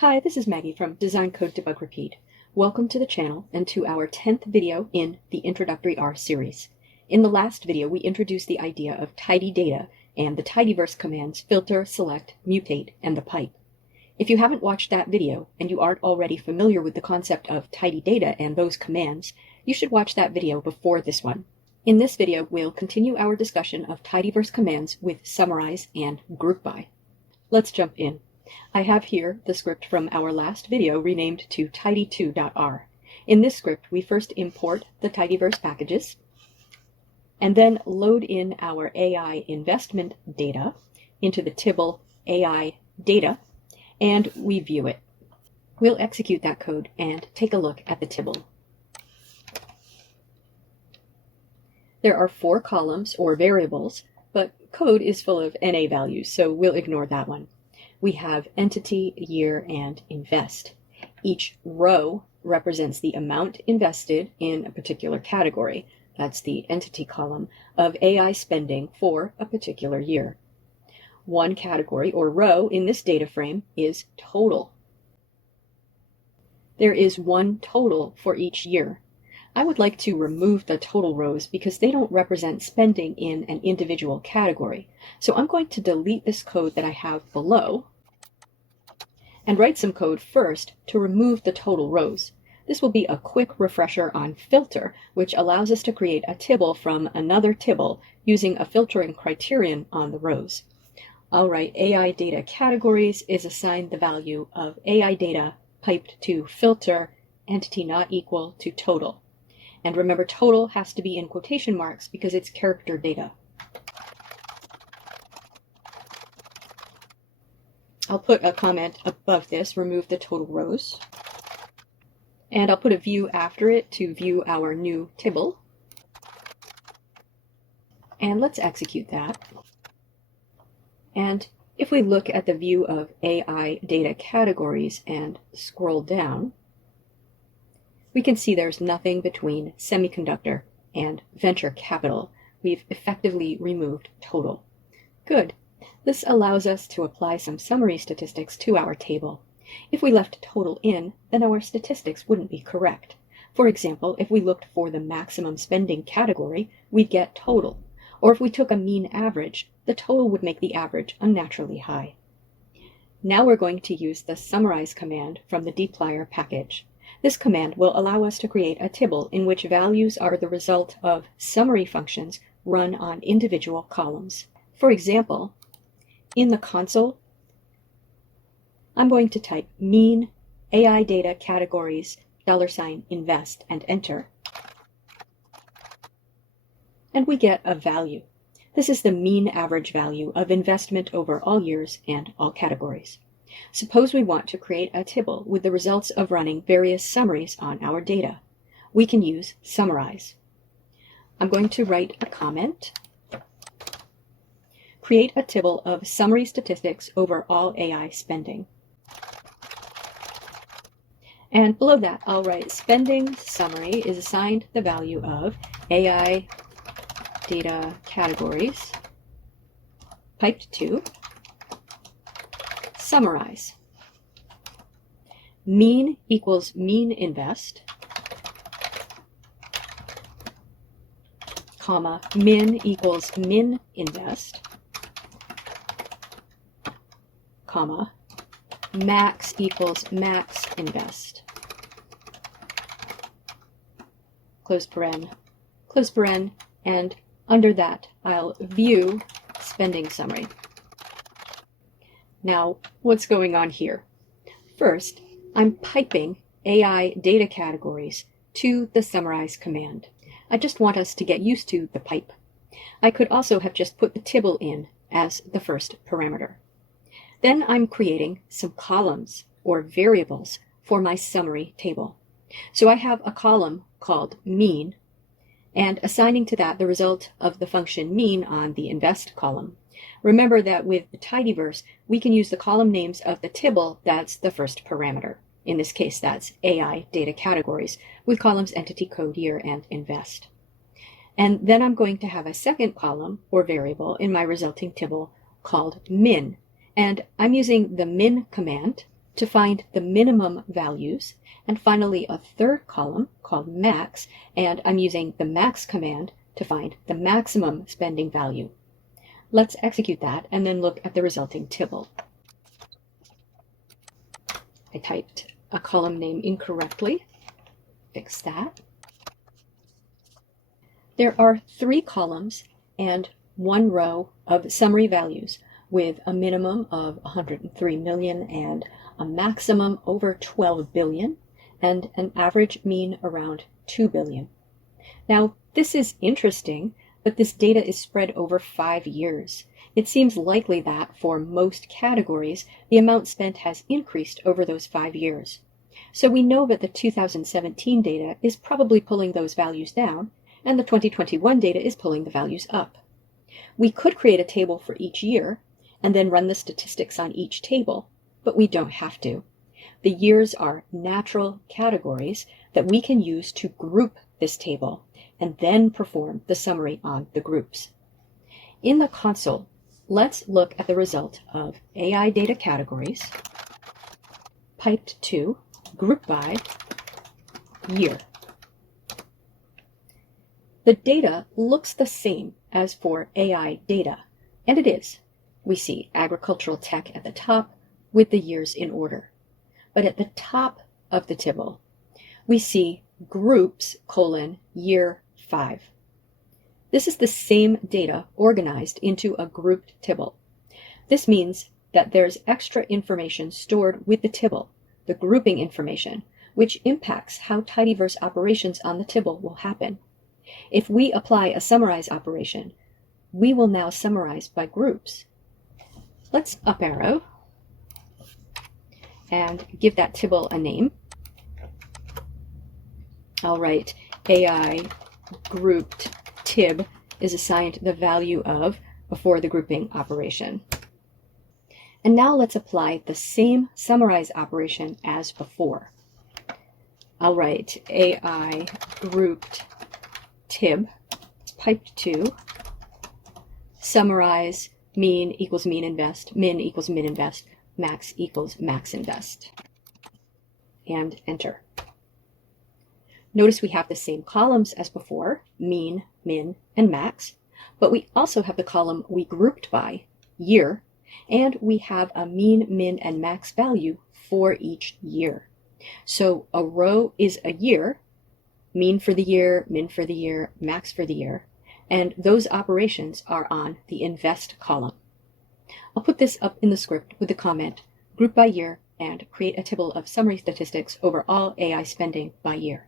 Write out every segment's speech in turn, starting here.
Hi, this is Maggie from Design Code Debug Repeat. Welcome to the channel and to our 10th video in the Introductory R series. In the last video, we introduced the idea of tidy data and the Tidyverse commands filter, select, mutate, and the pipe. If you haven't watched that video and you aren't already familiar with the concept of tidy data and those commands, you should watch that video before this one. In this video, we'll continue our discussion of Tidyverse commands with summarize and group by. Let's jump in. I have here the script from our last video renamed to tidy2.r. In this script, we first import the Tidyverse packages, and then load in our AI investment data into the Tibble AI data, and we view it. We'll execute that code and take a look at the Tibble. There are 4 columns or variables, but code is full of NA values, so we'll ignore that one. We have entity, year, and invest. Each row represents the amount invested in a particular category. That's the entity column of AI spending for a particular year. One category or row in this data frame is total. There is one total for each year. I would like to remove the total rows because they don't represent spending in an individual category. So I'm going to delete this code that I have below and write some code first to remove the total rows. This will be a quick refresher on filter, which allows us to create a tibble from another tibble using a filtering criterion on the rows. I'll write AI data categories is assigned the value of AI data piped to filter entity not equal to total. And remember, total has to be in quotation marks because it's character data. I'll put a comment above this, remove the total rows. And I'll put a view after it to view our new tibble. And let's execute that. And if we look at the view of AI data categories and scroll down, we can see there's nothing between semiconductor and venture capital. We've effectively removed total. Good. This allows us to apply some summary statistics to our table. If we left total in, then our statistics wouldn't be correct. For example, if we looked for the maximum spending category, we'd get total. Or if we took a mean average, the total would make the average unnaturally high. Now we're going to use the summarize command from the dplyr package. This command will allow us to create a tibble in which values are the result of summary functions run on individual columns. For example, in the console, I'm going to type mean AI data categories $invest and enter. And we get a value. This is the mean average value of investment over all years and all categories. Suppose we want to create a tibble with the results of running various summaries on our data. We can use summarize. I'm going to write a comment. Create a tibble of summary statistics over all AI spending. And below that, I'll write spending summary is assigned the value of AI data categories piped to summarize. Mean equals mean invest, comma, min equals min invest, comma, max equals max invest. Close paren, and under that, I'll view spending summary. Now, what's going on here? First, I'm piping AI data categories to the summarize command. I just want us to get used to the pipe. I could also have just put the tibble in as the first parameter. Then I'm creating some columns or variables for my summary table. So I have a column called mean, and assigning to that the result of the function mean on the invest column. Remember that with the Tidyverse, we can use the column names of the tibble that's the first parameter. In this case, that's AI data categories with columns entity, code, year, and invest. And then I'm going to have a second column or variable in my resulting tibble called min. And I'm using the min command to find the minimum values, and finally a third column called max, and I'm using the max command to find the maximum spending value. Let's execute that and then look at the resulting table. I typed a column name incorrectly. Fix that. There are 3 columns and 1 row of summary values with a minimum of 103 million and a maximum over 12 billion and an average mean around 2 billion. Now, this is interesting, but this data is spread over 5 years. It seems likely that for most categories, the amount spent has increased over those 5 years. So we know that the 2017 data is probably pulling those values down, and the 2021 data is pulling the values up. We could create a table for each year and then run the statistics on each table, but we don't have to. The years are natural categories that we can use to group this table and then perform the summary on the groups. In the console, let's look at the result of AI data categories, piped to group by year. The data looks the same as for AI data, and it is. We see agricultural tech at the top with the years in order. But at the top of the table, we see groups : year 5. This is the same data organized into a grouped table. This means that there's extra information stored with the table, the grouping information, which impacts how Tidyverse operations on the table will happen. If we apply a summarize operation, we will now summarize by groups. Let's up arrow and give that table a name. All right, AI grouped tib is assigned the value of before the grouping operation. And now let's apply the same summarize operation as before. All right, AI grouped tib is piped to summarize mean equals mean invest, min equals min invest, max equals max invest, and enter. Notice we have the same columns as before, mean, min, and max, but we also have the column we grouped by, year, and we have a mean, min, and max value for each year. So a row is a year, mean for the year, min for the year, max for the year, and those operations are on the invest column. I'll put this up in the script with the comment, group by year, and create a table of summary statistics over all AI spending by year.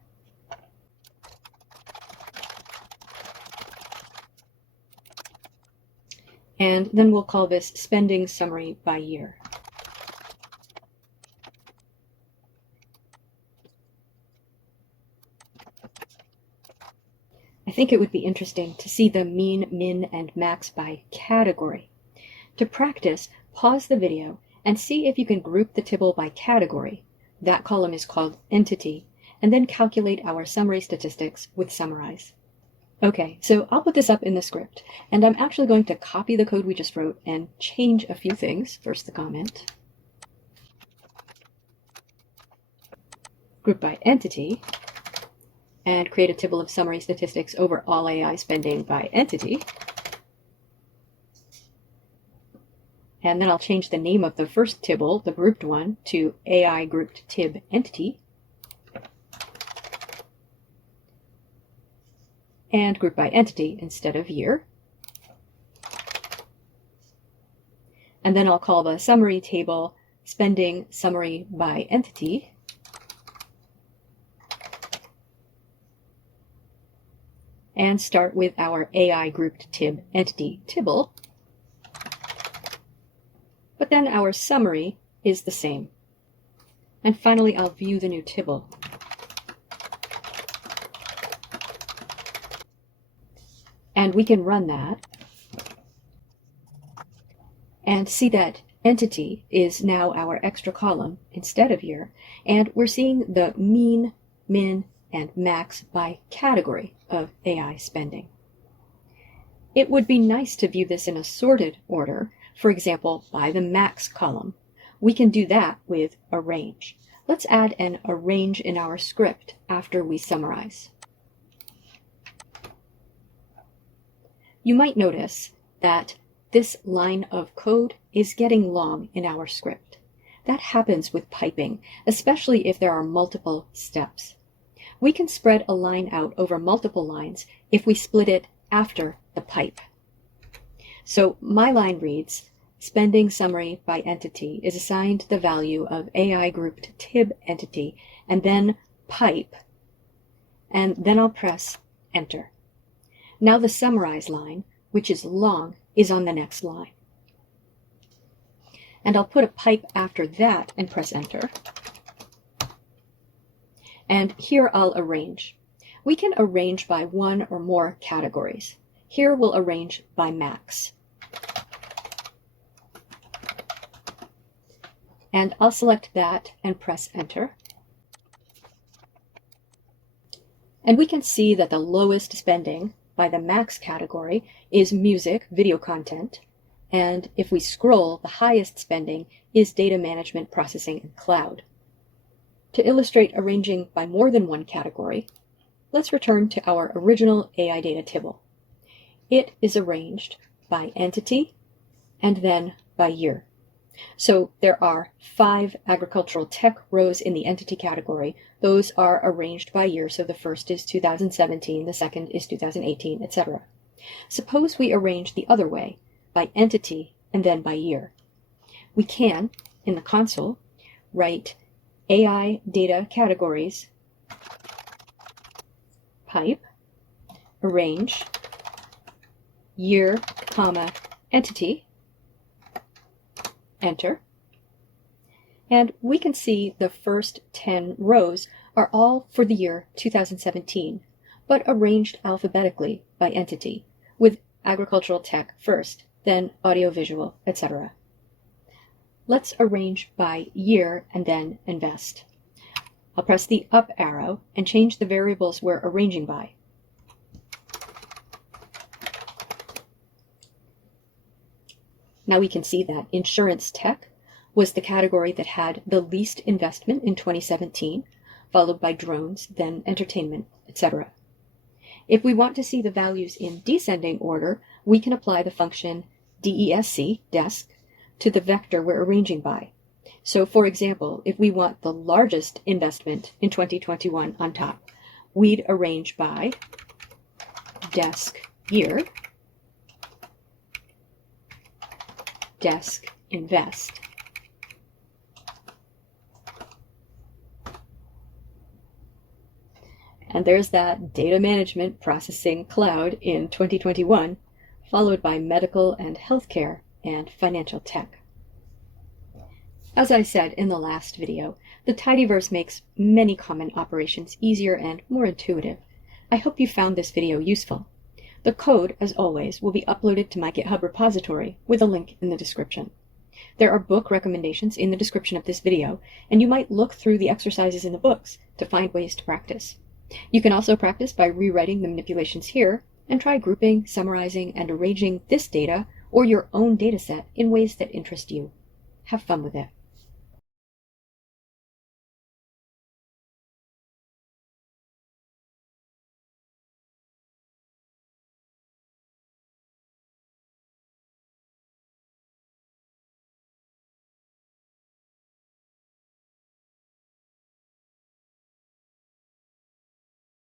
And then we'll call this spending summary by year. I think it would be interesting to see the mean, min, and max by category. To practice, pause the video and see if you can group the table by category. That column is called entity, and then calculate our summary statistics with summarize. Okay, so I'll put this up in the script, and I'm actually going to copy the code we just wrote and change a few things. First, the comment. Group by entity, and create a table of summary statistics over all AI spending by entity. And then I'll change the name of the first table, the grouped one, to AI grouped tib entity. And group by entity instead of year. And then I'll call the summary table spending summary by entity. And start with our AI grouped tib entity tibble. But then our summary is the same. And finally, I'll view the new tibble. And we can run that and see that entity is now our extra column instead of year, and we're seeing the mean, min, and max by category of AI spending. It would be nice to view this in a sorted order, for example, by the max column. We can do that with arrange. Let's add an arrange in our script after we summarize. You might notice that this line of code is getting long in our script. That happens with piping, especially if there are multiple steps. We can spread a line out over multiple lines if we split it after the pipe. So my line reads, spending summary by entity is assigned the value of AI grouped TIB entity, and then pipe, and then I'll press enter. Now the summarize line, which is long, is on the next line. And I'll put a pipe after that and press enter. And here I'll arrange. We can arrange by one or more categories. Here we'll arrange by max. And I'll select that and press enter. And we can see that the lowest spending by the max category is music, video content. And if we scroll, the highest spending is data management, processing, and cloud. To illustrate arranging by more than one category, let's return to our original AI data table. It is arranged by entity and then by year. So there are 5 agricultural tech rows in the entity category. Those are arranged by year, so the first is 2017, the second is 2018, etc. Suppose we arrange the other way, by entity and then by year. We can, in the console, write AI data categories, pipe, arrange, year, comma, entity, enter, and we can see the first 10 rows are all for the year 2017, but arranged alphabetically by entity, with agricultural tech first, then audiovisual, etc. Let's arrange by year and then invest. I'll press the up arrow and change the variables we're arranging by. Now we can see that insurance tech was the category that had the least investment in 2017, followed by drones, then entertainment, etc. If we want to see the values in descending order, we can apply the function DESC, desk, to the vector we're arranging by. So for example, if we want the largest investment in 2021 on top, we'd arrange by desk year, desk invest. And there's that data management processing cloud in 2021, followed by medical and healthcare and financial tech. As I said in the last video, the Tidyverse makes many common operations easier and more intuitive. I hope you found this video useful. The code, as always, will be uploaded to my GitHub repository with a link in the description. There are book recommendations in the description of this video, and you might look through the exercises in the books to find ways to practice. You can also practice by rewriting the manipulations here and try grouping, summarizing, and arranging this data or your own dataset in ways that interest you. Have fun with it.